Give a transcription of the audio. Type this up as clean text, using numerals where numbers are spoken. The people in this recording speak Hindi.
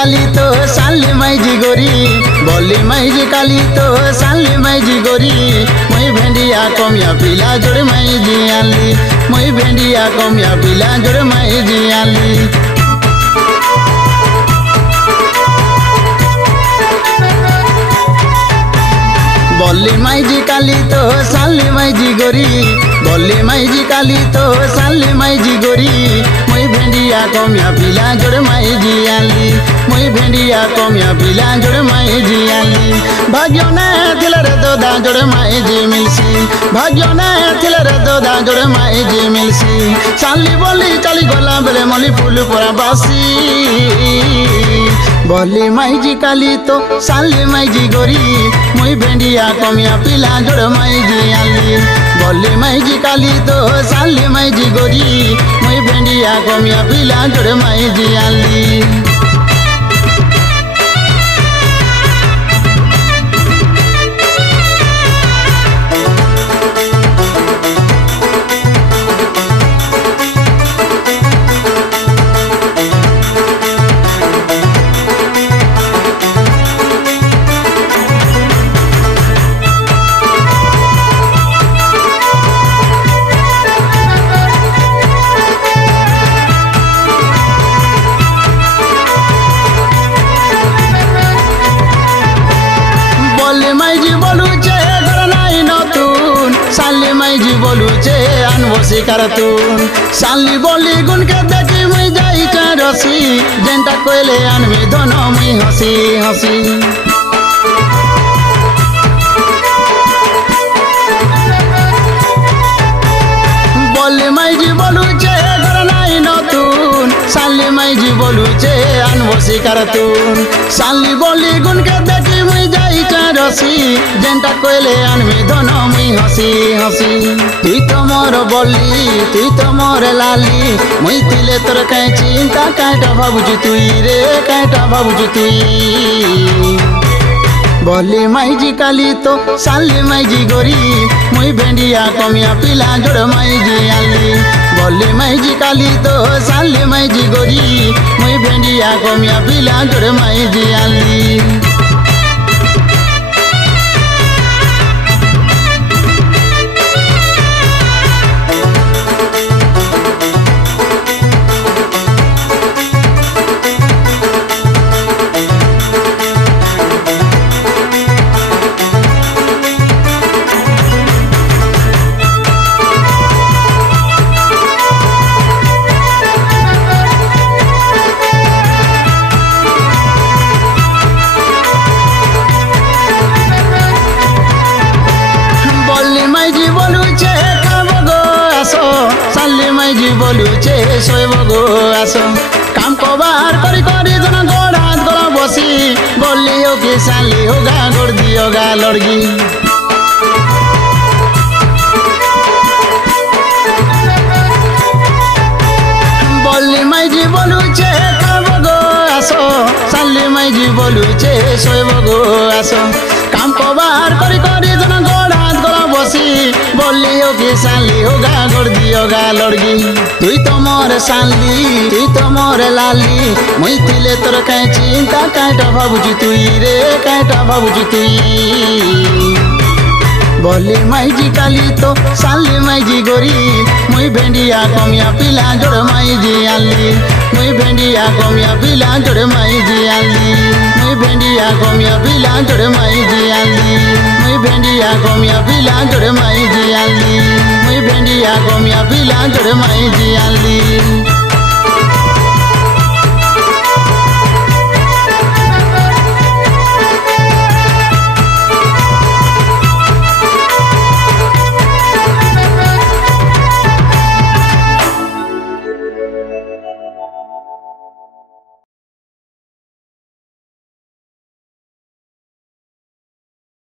काली तो साली माइजी गोरी बोली माइजी काली तो साली माइजी गोरी मुई भेंडिया कमिया पिला जोड़े माइजी आली मुई भेंडिया कमिया पिला जोड़े माइजी आली बोली माइजी काली तो साली माइजी गोरी बोली माइजी काली तो साली माइजी गोरी मुई भेंडिया कमिया पिला जोड़े माइजी आली मुई भेंडिया कमिया पिला जोड़े माइजी आली भाग्य ने थिले रे दोदा जोड़े माइजी मिलसी भाग्य ने थिले रे दोदा जोड़े माइजी मिलसी साली बोली चली गला बेले मली फूल परा बासी बोली माइजी काली तो साली माइजी गोरी मुई भेंडिया कमिया पिला जोड़े माइजी आली बोली माइजी काली तो साली माइजी गोरी मुई भेंडिया कमिया पिला जोड़े माइजी आली माइजी बोलू चे घर नाई नतुन साली माइजी बोलू चे अनबसी कारतुन साली बोली गुन के देखी मुई जाई रसी जेंटा कोइले अनमी दोनों मुई हसी हसी बोली माइजी बोलू चे घर नाई नतुन साली माइजी बोलू चे अनबसी कारतुन साली बोली गुन के देखी मुई जाई रसी जेंटा कोइले अनमी दोनों मुई हसी हसी तुई तो मोर बोली तुई तो मोर लाली मुई तिले तोर कहीं चिंता काटा भाबुजु तुई रे काटा भाबुजु तुई बोली माइजी काली तो साली माइजी गोरी मुई भेंडिया कमिया पिला जोड़ माइजी आली बोली माइजी काली तो साली माइजी गोरी मुई भेंडिया कमिया पिला जोड़ माइजी आली साली माइजी बोलू चे सोइब गो आसो काम को बाहर करी करी जना गोड़ हाथ गला बसी बोली हो कि साली होगा गोड़ दियोगा लड़गी बोली माइजी बोलू चे खाब गो आसो साली माइजी बोलू चे सोइब गो आसो काम को बाहर करी करी जना गोड़ हाथ गला बसी बोली हो कि साली होगा गोड़ दियोगा लड़गी तुई तो मोर साली तुई तो मोर लाली मुई तिले तोर कहीं चिंता काटा भाबुजु तुई रे काटा भाबुजु तुई बोली माइजी काली तो साली माइजी गोरी मुई भेंडिया कमिया पिला जोड़ माइजी आली मुई भेंडिया कमिया पिला जोड़ माइजी आली मुई भेंडिया कमिया पिला जोड़ माइजी आली मुई भेंडिया कमिया पिला जोड़ माइजी आली मुई भेंडिया कमिया पिला जोड़ माइजी आली।